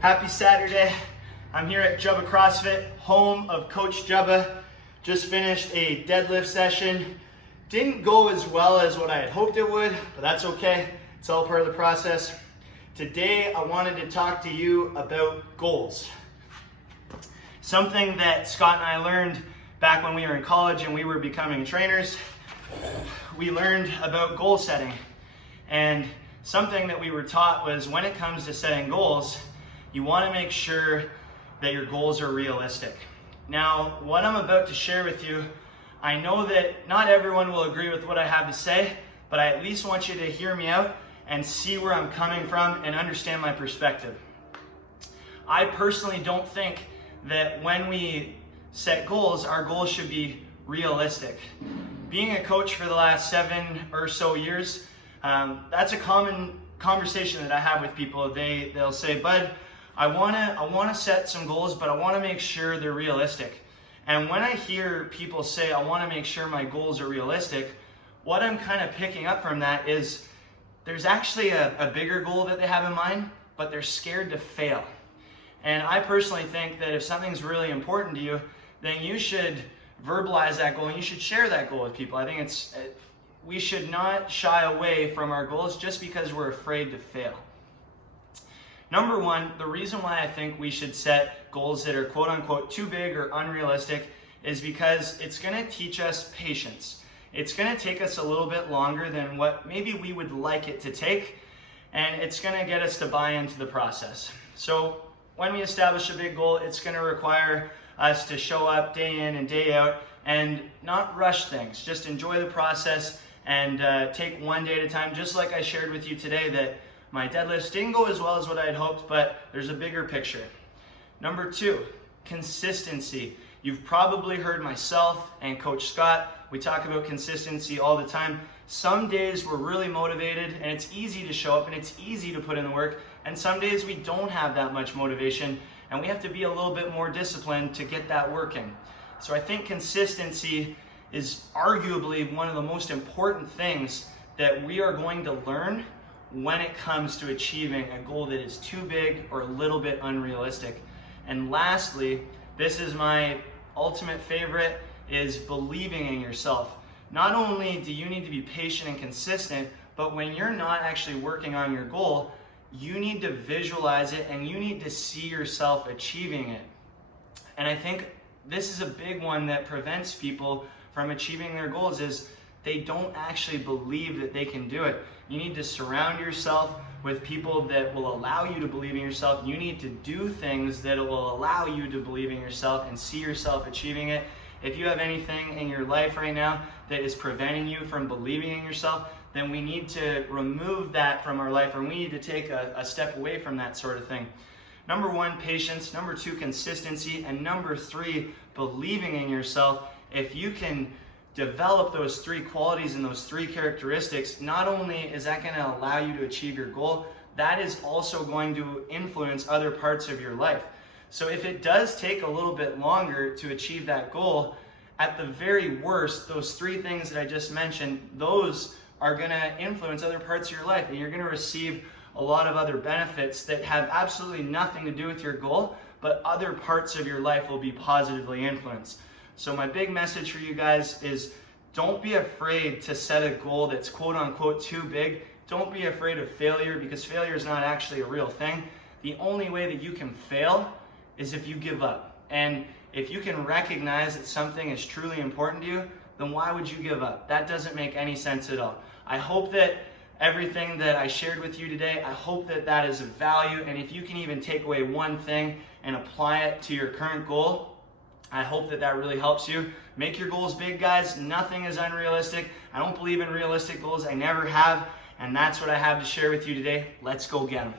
Happy Saturday. I'm here at Jubba CrossFit, home of Coach Jubba. Just finished a deadlift session. Didn't go as well as what I had hoped it would, but that's okay. It's all part of the process. Today, I wanted to talk to you about goals. Something that Scott and I learned back when we were in college and we were becoming trainers. We learned about goal setting. And something that we were taught was when it comes to setting goals, you want to make sure that your goals are realistic. Now, what I'm about to share with you, I know that not everyone will agree with what I have to say, but I at least want you to hear me out and see where I'm coming from and understand my perspective. I personally don't think that when we set goals, our goals should be realistic. Being a coach for the last 7 or so years, that's a common conversation that I have with people. They'll say, Bud, I wanna set some goals, but I wanna make sure they're realistic. And when I hear people say, I wanna make sure my goals are realistic, what I'm kind of picking up from that is there's actually a bigger goal that they have in mind, but they're scared to fail. And I personally think that if something's really important to you, then you should verbalize that goal and you should share that goal with people. I think we should not shy away from our goals just because we're afraid to fail. Number one, the reason why I think we should set goals that are quote unquote too big or unrealistic is because it's going to teach us patience. It's going to take us a little bit longer than what maybe we would like it to take, and it's going to get us to buy into the process. So when we establish a big goal, it's going to require us to show up day in and day out and not rush things. Just enjoy the process and take one day at a time, just like I shared with you today that my deadlifts didn't go as well as what I had hoped, but there's a bigger picture. Number two, consistency. You've probably heard myself and Coach Scott, we talk about consistency all the time. Some days we're really motivated and it's easy to show up and it's easy to put in the work, and some days we don't have that much motivation and we have to be a little bit more disciplined to get that working. So I think consistency is arguably one of the most important things that we are going to learn when it comes to achieving a goal that is too big or a little bit unrealistic. And lastly, this is my ultimate favorite, is believing in yourself. Not only do you need to be patient and consistent, but when you're not actually working on your goal, you need to visualize it and you need to see yourself achieving it. And I think this is a big one that prevents people from achieving their goals, is they don't actually believe that they can do it. You need to surround yourself with people that will allow you to believe in yourself. You need to do things that will allow you to believe in yourself and see yourself achieving it. If you have anything in your life right now that is preventing you from believing in yourself, then we need to remove that from our life, or we need to take a step away from that sort of thing. Number one, patience. Number two, consistency. And number three, believing in yourself. If you can develop those three qualities and those three characteristics, not only is that going to allow you to achieve your goal, that is also going to influence other parts of your life. So if it does take a little bit longer to achieve that goal, at the very worst, those three things that I just mentioned, those are going to influence other parts of your life, and you're going to receive a lot of other benefits that have absolutely nothing to do with your goal, but other parts of your life will be positively influenced. So my big message for you guys is don't be afraid to set a goal that's quote unquote too big. Don't be afraid of failure, because failure is not actually a real thing. The only way that you can fail is if you give up. And if you can recognize that something is truly important to you, then why would you give up? That doesn't make any sense at all. I hope that everything that I shared with you today, I hope that that is of value. And if you can even take away one thing and apply it to your current goal, I hope that that really helps you. Make your goals big, guys. Nothing is unrealistic. I don't believe in realistic goals. I never have. And that's what I have to share with you today. Let's go get them.